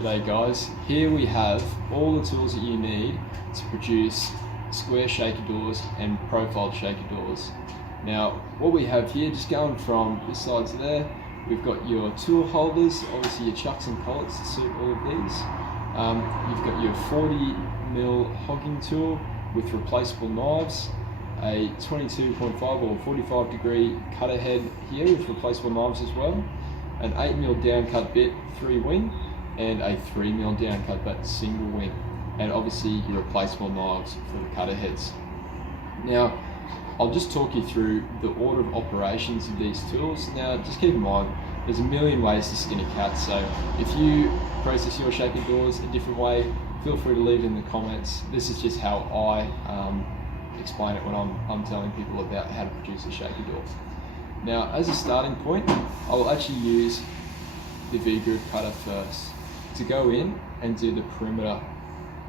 G'day guys, here we have all the tools that you need to produce square shaker doors and profiled shaker doors. Now what we have here, just going from this side to there, we've got your tool holders, obviously your chucks and collets to suit all of these. You've got your 40mm hogging tool with replaceable knives, a 22.5 or 45 degree cutter head here with replaceable knives as well, an 8mm down cut bit 3-wing, and a 3mm down cut bit single wing, and obviously your replaceable knives for the cutter heads. Now I'll just talk you through the order of operations of these tools. Now just keep in mind there's a million ways to skin a cat, so if you process your shaker doors a different way, feel free to leave it in the comments. This is just how I explain it when I'm telling people about how to produce a shaker door. Now as a starting point, I will actually use the V-groove cutter first to go in and do the perimeter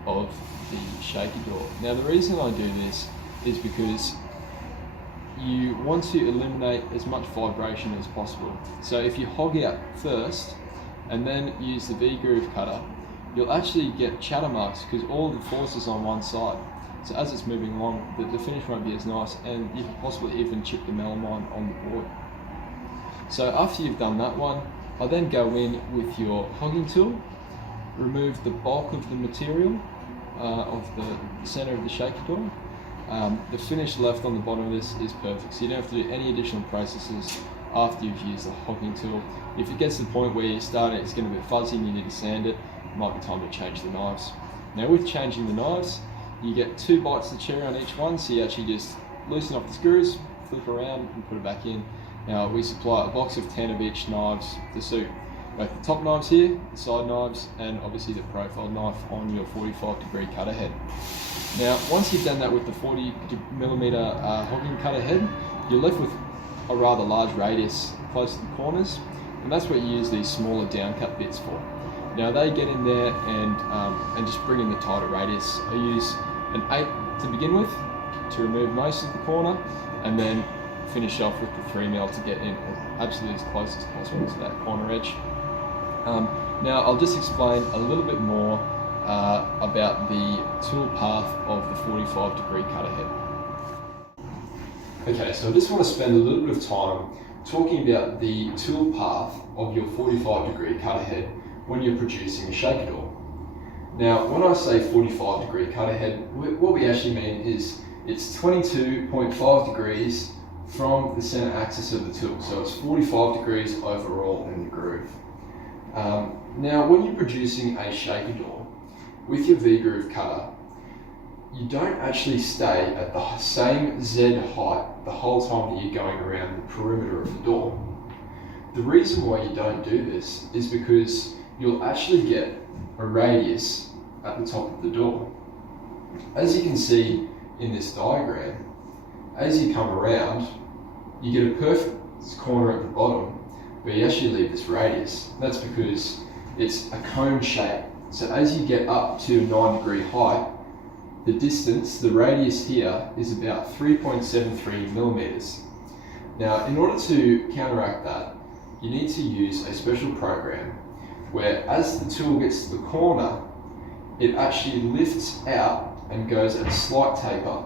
of the shaker door. Now the reason I do this is because you want to eliminate as much vibration as possible. So if you hog out first and then use the V-groove cutter, you'll actually get chatter marks because all the force is on one side. So as it's moving along, the finish won't be as nice, and you can possibly even chip the melamine on the board. So after you've done that one, I then go in with your hogging tool, remove the bulk of the material of the center of the shaker door. The finish left on the bottom of this is perfect, so you don't have to do any additional processes after you've used the hogging tool. If it gets to the point where you start it's getting a bit fuzzy and you need to sand it, it might be time to change the knives. Now with changing the knives, you get 2 bites of the cherry on each one, so you actually just loosen off the screws, flip around and put it back in. Now we supply a box of 10 of each knives to suit both the top knives here, the side knives, and obviously the profile knife on your 45 degree cutter head. Now once you've done that with the 40mm hogging cutter head, you're left with a rather large radius close to the corners, and that's what you use these smaller down cut bits for. Now they get in there and just bring in the tighter radius. I use an 8 to begin with to remove most of the corner, and then finish off with the 3mm to get in absolutely as close as possible to that corner edge. Now I'll just explain a little bit more about the tool path of the 45 degree cutter head. Okay, so I just want to spend a little bit of time talking about the tool path of your 45 degree cutter head when you're producing a shaker door. Now when I say 45 degree cutter head, what we actually mean is it's 22.5 degrees from the center axis of the tool, so it's 45 degrees overall in the groove. Now when you're producing a shaker door with your V-groove cutter, you don't actually stay at the same Z height the whole time that you're going around the perimeter of the door. The reason why you don't do this is because you'll actually get a radius at the top of the door. As you can see in this diagram, as you come around, you get a perfect corner at the bottom, but you actually leave this radius. That's because it's a cone shape. So as you get up to a 9 degree height, the distance, the radius here, is about 3.73mm. Now in order to counteract that, you need to use a special program where as the tool gets to the corner, it actually lifts out and goes at a slight taper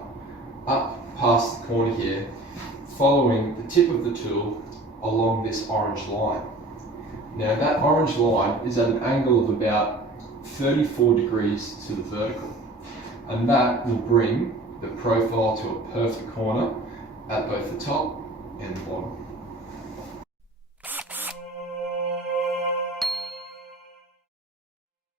up past the corner here, following the tip of the tool along this orange line. Now that orange line is at an angle of about 34 degrees to the vertical, and that will bring the profile to a perfect corner at both the top and the bottom.